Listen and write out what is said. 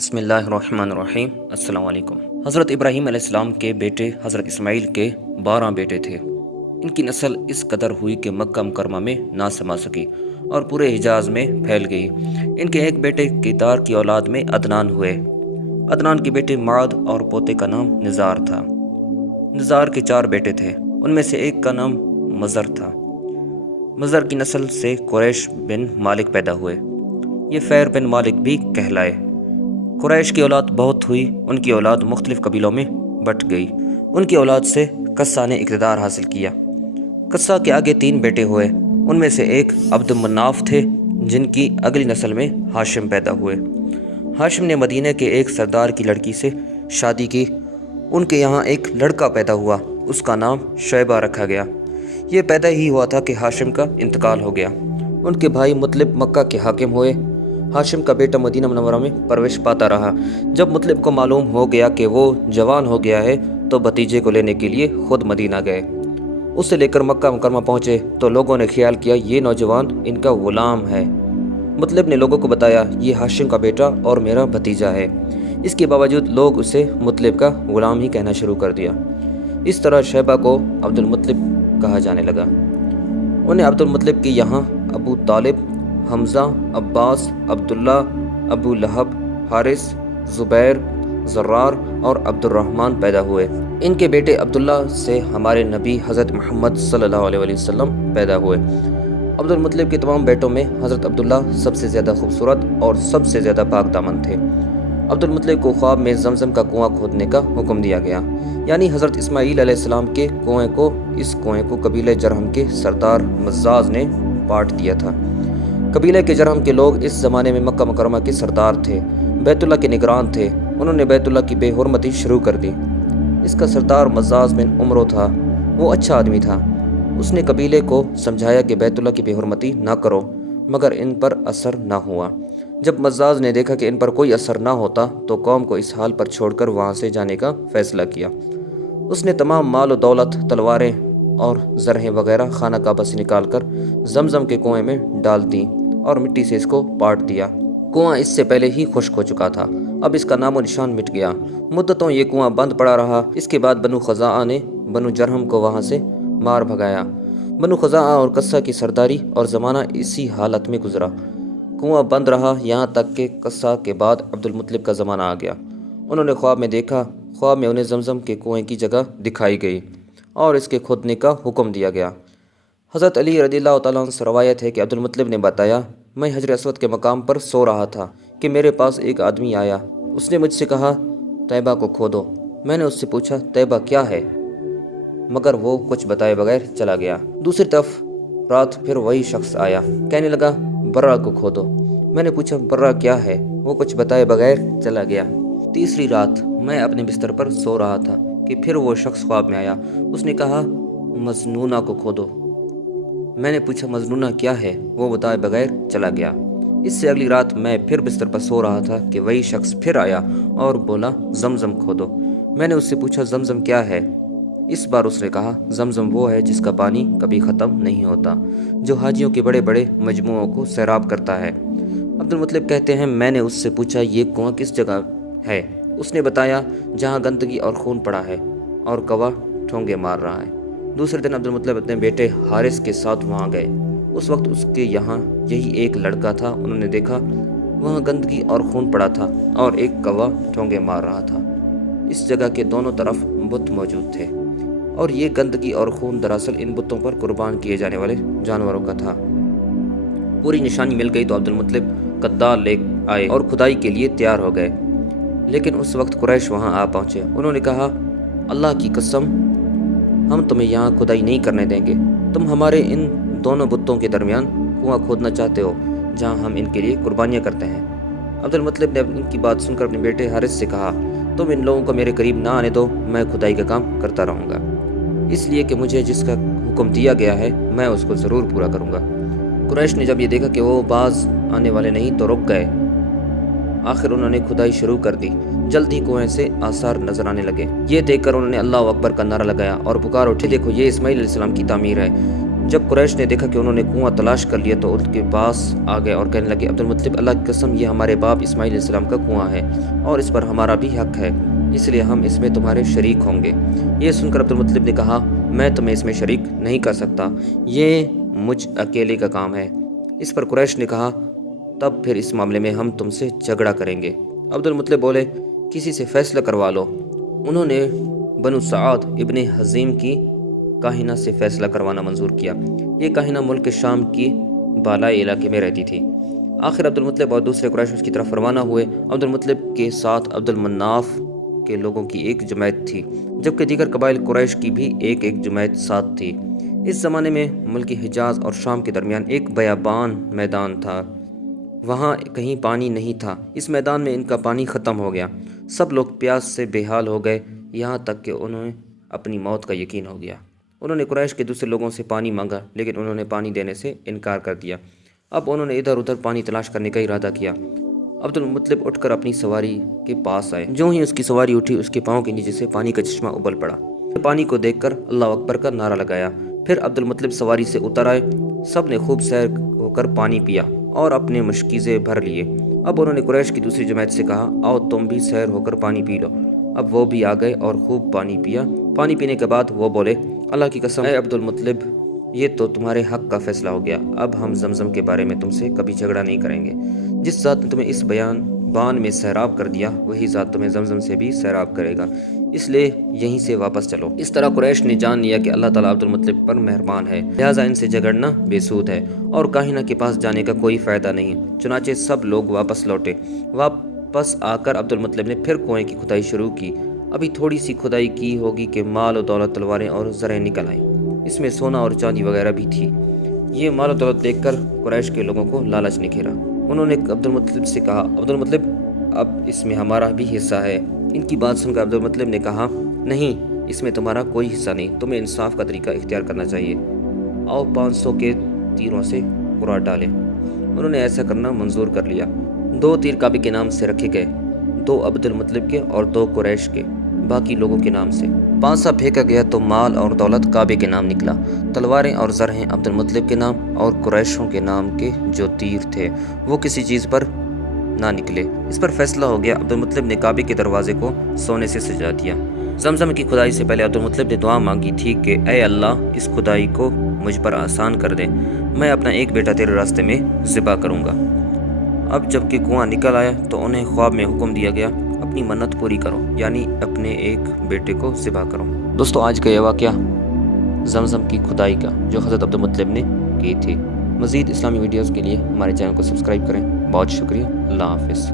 بسم اللہ الرحمن الرحیم۔ السلام علیکم۔ حضرت ابراہیم علیہ السلام کے بیٹے حضرت اسماعیل کے 12 بیٹے تھے۔ ان کی نسل اس قدر ہوئی کہ مکہ مکرمہ میں نہ سما سکی اور پورے حجاز میں پھیل گئی۔ ان کے ایک بیٹے کیدار کی اولاد میں عدنان ہوئے۔ عدنان کے بیٹے معد اور پوتے کا نام نزار تھا۔ نزار کے 4 بیٹے تھے، ان میں سے ایک کا نام مزر تھا۔ مزر کی نسل سے قریش بن مالک پیدا ہوئے، یہ فیر بن مالک بھی کہلائے۔ قریش کی اولاد بہت ہوئی، ان کی اولاد مختلف قبیلوں میں بٹ گئی۔ ان کی اولاد سے قصہ نے اقتدار حاصل کیا۔ قصہ کے آگے 3 بیٹے ہوئے، ان میں سے ایک عبد مناف تھے، جن کی اگلی نسل میں ہاشم پیدا ہوئے۔ ہاشم نے مدینہ کے ایک سردار کی لڑکی سے شادی کی، ان کے یہاں ایک لڑکا پیدا ہوا، اس کا نام شیبہ رکھا گیا۔ یہ پیدا ہی ہوا تھا کہ ہاشم کا انتقال ہو گیا۔ ان کے بھائی مطلب مکہ کے حاکم ہوئے۔ ہاشم کا بیٹا مدینہ منورہ میں پرورش پاتا رہا۔ جب مطلب کو معلوم ہو گیا کہ وہ جوان ہو گیا ہے تو بھتیجے کو لینے کے لیے خود مدینہ گئے۔ اسے لے کر مکہ مکرمہ پہنچے تو لوگوں نے خیال کیا یہ نوجوان ان کا غلام ہے۔ مطلب نے لوگوں کو بتایا یہ ہاشم کا بیٹا اور میرا بھتیجا ہے۔ اس کے باوجود لوگ اسے مطلب کا غلام ہی کہنا شروع کر دیا۔ اس طرح شیبہ کو عبد المطلب کہا جانے لگا۔ انہیں عبد المطلب کے یہاں ابو طالب، حمزہ، عباس، عبداللہ، ابو لہب، حارث، زبیر، زرار اور عبد الرحمن پیدا ہوئے۔ ان کے بیٹے عبداللہ سے ہمارے نبی حضرت محمد صلی اللہ علیہ وسلم پیدا ہوئے۔ عبد المطلب کے تمام بیٹوں میں حضرت عبداللہ سب سے زیادہ خوبصورت اور سب سے زیادہ پاک دامن تھے۔ عبد المطلب کو خواب میں زمزم کا کنواں کھودنے کا حکم دیا گیا، یعنی حضرت اسماعیل علیہ السلام کے کنویں کو۔ اس کنویں کو قبیلہ جرہم کے سردار مزاز نے پاٹ دیا تھا۔ قبیلہ کے جرہم کے لوگ اس زمانے میں مکہ مکرمہ کے سردار تھے، بیت اللہ کے نگران تھے۔ انہوں نے بیت اللہ کی بے حرمتی شروع کر دی۔ اس کا سردار مزاز بن عمرو تھا، وہ اچھا آدمی تھا۔ اس نے قبیلے کو سمجھایا کہ بیت اللہ کی بے حرمتی نہ کرو، مگر ان پر اثر نہ ہوا۔ جب مزاز نے دیکھا کہ ان پر کوئی اثر نہ ہوتا تو قوم کو اس حال پر چھوڑ کر وہاں سے جانے کا فیصلہ کیا۔ اس نے تمام مال و دولت، تلواریں اور زرہیں وغیرہ خانہ کعبہ سے نکال کر زمزم کے کنویں میں ڈال دیں اور مٹی سے اس کو پاٹ دیا۔ کنواں اس سے پہلے ہی خشک ہو چکا تھا، اب اس کا نام و نشان مٹ گیا۔ مدتوں یہ کنواں بند پڑا رہا۔ اس کے بعد بنو خزاعہ نے بنو جرہم کو وہاں سے مار بھگایا۔ بنو خزاعہ اور قصہ کی سرداری اور زمانہ اسی حالت میں گزرا۔ کنواں بند رہا یہاں تک کہ قصہ کے بعد عبد المطلب کا زمانہ آ گیا۔ انہوں نے خواب میں دیکھا، خواب میں انہیں زمزم کے کنویں کی جگہ دکھائی گئی اور اس کے کھودنے کا حکم دیا گیا۔ حضرت علی رضی اللہ تعالیٰ عنہ سے روایت ہے کہ عبد المطلب نے بتایا، میں حجر اسود کے مقام پر سو رہا تھا کہ میرے پاس ایک آدمی آیا۔ اس نے مجھ سے کہا طیبہ کو کھودو۔ میں نے اس سے پوچھا طیبہ کیا ہے، مگر وہ کچھ بتائے بغیر چلا گیا۔ دوسری طرف رات پھر وہی شخص آیا، کہنے لگا برہ کو کھودو۔ میں نے پوچھا برہ کیا ہے، وہ کچھ بتائے بغیر چلا گیا۔ تیسری رات میں اپنے بستر پر سو رہا تھا کہ پھر وہ شخص خواب میں آیا، اس نے کہا مجنونہ کو کھودو۔ میں نے پوچھا مجنونہ کیا ہے، وہ بتائے بغیر چلا گیا۔ اس سے اگلی رات میں پھر بستر پر سو رہا تھا کہ وہی شخص پھر آیا اور بولا زمزم کھودو۔ میں نے اس سے پوچھا زمزم کیا ہے، اس بار اس نے کہا زمزم وہ ہے جس کا پانی کبھی ختم نہیں ہوتا، جو حاجیوں کے بڑے بڑے مجموعوں کو سیراب کرتا ہے۔ عبد المطلب کہتے ہیں میں نے اس سے پوچھا یہ کنواں کس جگہ ہے، اس نے بتایا جہاں گندگی اور خون پڑا ہے اور کوا ٹھونگے مار رہا ہے۔ دوسرے دن عبد المطلب اپنے بیٹے حارث کے ساتھ وہاں گئے۔ اس وقت اس کے یہاں یہی ایک لڑکا تھا۔ انہوں نے دیکھا وہاں گندگی اور خون پڑا تھا اور ایک کوا ٹھونگے مار رہا تھا۔ اس جگہ کے دونوں طرف بت موجود تھے اور یہ گندگی اور خون دراصل ان بتوں پر قربان کیے جانے والے جانوروں کا تھا۔ پوری نشانی مل گئی تو عبد المطلب کدال لے آئے اور کھدائی کے لیے تیار ہو گئے، لیکن اس وقت قریش وہاں آ پہنچے۔ انہوں نے کہا اللہ کی قسم ہم تمہیں یہاں کھدائی نہیں کرنے دیں گے، تم ہمارے ان دونوں بتوں کے درمیان کنواں کھودنا چاہتے ہو جہاں ہم ان کے لیے قربانیاں کرتے ہیں۔ عبد المطلب نے ان کی بات سن کر اپنے بیٹے حارث سے کہا تم ان لوگوں کو میرے قریب نہ آنے دو، میں کھدائی کا کام کرتا رہوں گا، اس لیے کہ مجھے جس کا حکم دیا گیا ہے میں اس کو ضرور پورا کروں گا۔ قریش نے جب یہ دیکھا کہ وہ باز آنے والے نہیں تو رک گئے۔ آخر انہوں نے کھدائی شروع کر دی۔ جلد ہی کنویں سے آثار نظر آنے لگے۔ یہ دیکھ کر انہوں نے اللہ اکبر کا نعرہ لگایا اور پکار اٹھے دیکھو یہ اسماعیل علیہ السلام کی تعمیر ہے جب قریش نے دیکھا کہ انہوں نے کنواں تلاش کر لیا تو ان کے پاس آ گئے اور کہنے لگے عبدالمطلب اللہ کی قسم یہ ہمارے باپ اسماعیل علیہ السلام کا کنواں ہے اور اس پر ہمارا بھی حق ہے، اس لیے ہم اس میں تمہارے شریک ہوں گے۔ یہ سن کر عبدالمطلب نے کہا میں تمہیں اس میں شریک نہیں کر سکتا، یہ مجھ اکیلے کا کام ہے۔ اس پر قریش نے کہا تب پھر اس معاملے میں ہم تم سے جھگڑا کریں گے۔ عبدالمطلب بولے کسی سے فیصلہ کروا لو۔ انہوں نے بنو سعد ابن حزیم کی کاہنہ سے فیصلہ کروانا منظور کیا۔ یہ کاہنہ ملک شام کی بالائی علاقے میں رہتی تھی۔ آخر عبدالمطلب اور دوسرے قریش اس کی طرف روانہ ہوئے۔ عبدالمطلب کے ساتھ عبدالمناف کے لوگوں کی ایک جماعت تھی، جبکہ دیگر قبائل قریش کی بھی ایک جماعت ساتھ تھی۔ اس زمانے میں ملک حجاز اور شام کے درمیان ایک بیابان میدان تھا، وہاں کہیں پانی نہیں تھا۔ اس میدان میں ان کا پانی ختم ہو گیا، سب لوگ پیاس سے بے حال ہو گئے، یہاں تک کہ انہیں اپنی موت کا یقین ہو گیا۔ انہوں نے قریش کے دوسرے لوگوں سے پانی مانگا، لیکن انہوں نے پانی دینے سے انکار کر دیا۔ اب انہوں نے ادھر ادھر پانی تلاش کرنے کا ارادہ کیا۔ عبدالمطلب اٹھ کر اپنی سواری کے پاس آئے، جو ہی اس کی سواری اٹھی اس کے پاؤں کے نیچے سے پانی کا چشمہ ابل پڑا۔ پانی کو دیکھ کر اللہ اکبر کا نعرہ لگایا۔ پھر عبدالمطلب سواری سے اتر آئے، سب نے خوب سیر ہو کر پانی پیا اور اپنے مشکیزیں بھر لیے۔ اب انہوں نے قریش کی دوسری جماعت سے کہا آؤ تم بھی سیر ہو کر پانی پی لو۔ اب وہ بھی آ گئے اور خوب پانی پیا۔ پانی پینے کے بعد وہ بولے اللہ کی قسم اے عبدالمطلب یہ تو تمہارے حق کا فیصلہ ہو گیا، اب ہم زمزم کے بارے میں تم سے کبھی جھگڑا نہیں کریں گے۔ جس ذات نے تمہیں اس بان میں سیراب کر دیا وہی ذات تمہیں زمزم سے بھی سیراب کرے گا، اس لیے یہیں سے واپس چلو۔ اس طرح قریش نے جان لیا کہ اللہ تعالیٰ عبدالمطلب پر مہربان ہے، لہٰذا ان سے جھگڑنا بے سود ہے اور کاہنہ کے پاس جانے کا کوئی فائدہ نہیں۔ چنانچہ سب لوگ واپس لوٹے۔ واپس آ کر عبدالمطلب نے پھر کنویں کی کھدائی شروع کی۔ ابھی تھوڑی سی کھدائی کی ہوگی کہ مال و دولت، تلواریں اور زریں نکل آئیں، اس میں سونا اور چاندی وغیرہ بھی تھی۔ یہ مال و دولت دیکھ کر قریش کے لوگوں کو لالچ نے گھیرا۔ انہوں نے عبدالمطلب سے کہا عبدالمطلب اب اس میں ہمارا بھی حصہ ہے۔ ان کی بات سن کر عبدالمطلب نے کہا نہیں، اس میں تمہارا کوئی حصہ نہیں، تمہیں انصاف کا طریقہ اختیار کرنا چاہیے۔ آؤ 500 کے تیروں سے قرعہ ڈالیں۔ انہوں نے ایسا کرنا منظور کر لیا۔ 2 تیر کعبے کے نام سے رکھے گئے، 2 عبدالمطلب کے اور 2 قریش کے، باقی لوگوں کے نام سے۔ پانسا پھینکا گیا تو مال اور دولت کعبے کے نام نکلا، تلواریں اور زرہیں عبدالمطلب کے نام اور قریشوں کے نام کے جو تیر تھے وہ کسی چیز پر نہ نکلے۔ اس پر فیصلہ ہو گیا۔ عبدالمطلب نے کعبے کے دروازے کو سونے سے سجا دیا۔ زمزم کی کھدائی سے پہلے عبدالمطلب نے دعا مانگی تھی کہ اے اللہ اس کھدائی کو مجھ پر آسان کر دے، میں اپنا ایک بیٹا تیرے راستے میں ذبح کروں گا۔ اب جب کہ کنواں نکل آیا تو انہیں خواب میں حکم دیا گیا اپنی منت پوری کرو، یعنی اپنے ایک بیٹے کو ذبح کرو۔ دوستو آج کا یہ واقعہ زمزم کی کھدائی کا جو حضرت عبدالمطلب نے کی تھی۔ مزید اسلامی ویڈیوز کے لیے ہمارے چینل کو سبسکرائب کریں۔ بہت شکریہ۔ اللہ حافظ۔